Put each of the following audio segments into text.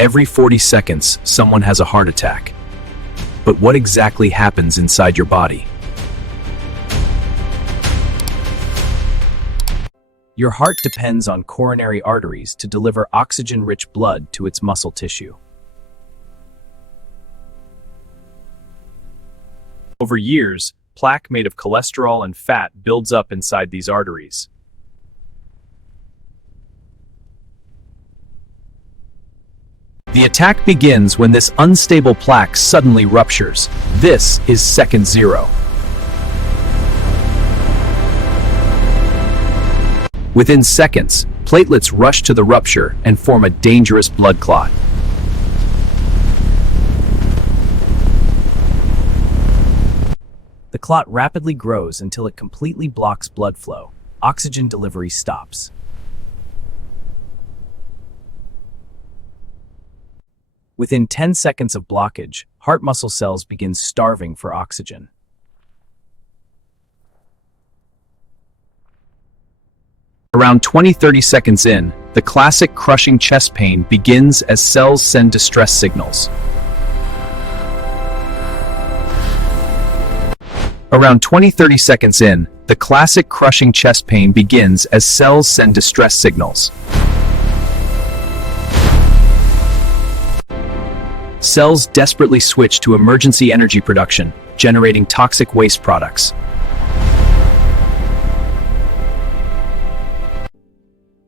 Every 40 seconds, someone has a heart attack. But what exactly happens inside your body? Your heart depends on coronary arteries to deliver oxygen-rich blood to its muscle tissue. Over years, plaque made of cholesterol and fat builds up inside these arteries. The attack begins when this unstable plaque suddenly ruptures. This is second zero. Within seconds, platelets rush to the rupture and form a dangerous blood clot. The clot rapidly grows until it completely blocks blood flow. Oxygen delivery stops. Within 10 seconds of blockage, heart muscle cells begin starving for oxygen. Around 20-30 seconds in, the classic crushing chest pain begins as cells send distress signals. Around 20-30 seconds in, the classic crushing chest pain begins as cells send distress signals. Cells desperately switch to emergency energy production, generating toxic waste products.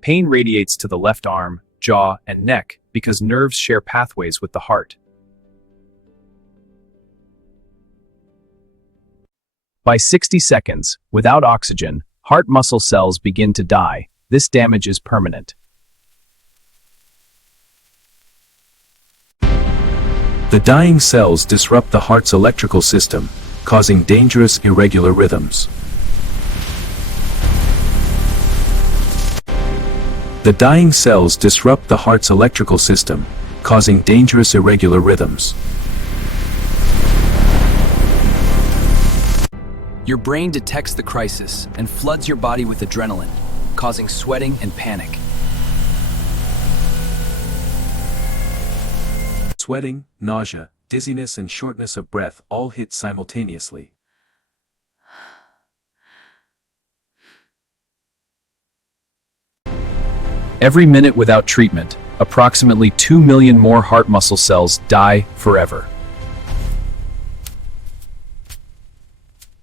Pain radiates to the left arm, jaw, and neck because nerves share pathways with the heart. By 60 seconds, without oxygen, heart muscle cells begin to die. This damage is permanent. The dying cells disrupt the heart's electrical system, causing dangerous irregular rhythms. The dying cells disrupt the heart's electrical system, causing dangerous irregular rhythms. Your brain detects the crisis and floods your body with adrenaline, causing sweating and panic. Sweating, nausea, dizziness, and shortness of breath all hit simultaneously. Every minute without treatment, approximately 2 million more heart muscle cells die forever.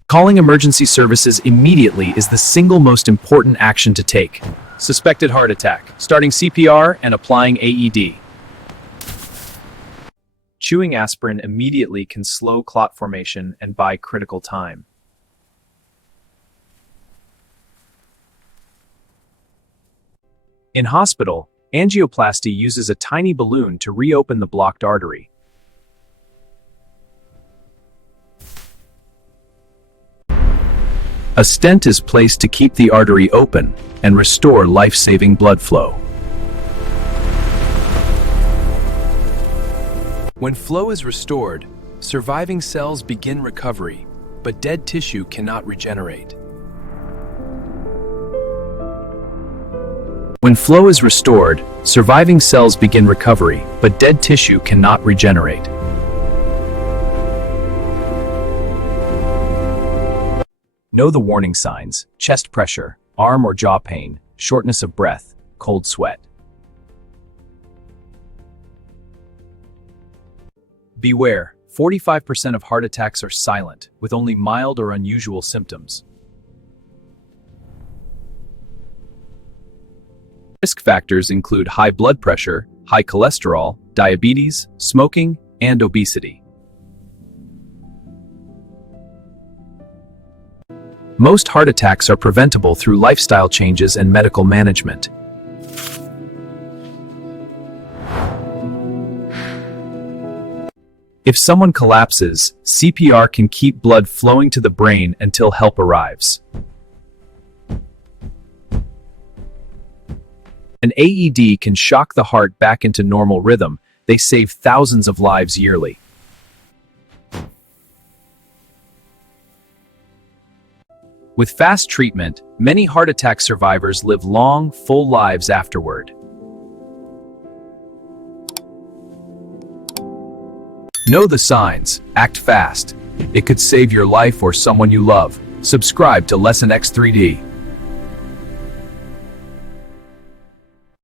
Calling emergency services immediately is the single most important action to take. Suspected heart attack, starting CPR and applying AED. Chewing aspirin immediately can slow clot formation and buy critical time. In hospital, angioplasty uses a tiny balloon to reopen the blocked artery. A stent is placed to keep the artery open and restore life-saving blood flow. When flow is restored, surviving cells begin recovery, but dead tissue cannot regenerate. When flow is restored, surviving cells begin recovery, but dead tissue cannot regenerate. Know the warning signs: chest pressure, arm or jaw pain, shortness of breath, cold sweat. Beware, 45% of heart attacks are silent, with only mild or unusual symptoms. Risk factors include high blood pressure, high cholesterol, diabetes, smoking, and obesity. Most heart attacks are preventable through lifestyle changes and medical management. If someone collapses, CPR can keep blood flowing to the brain until help arrives. An AED can shock the heart back into normal rhythm. They save thousands of lives yearly. With fast treatment, many heart attack survivors live long, full lives afterward. Know the signs. Act fast. It could save your life or someone you love. Subscribe to Lesson X3D.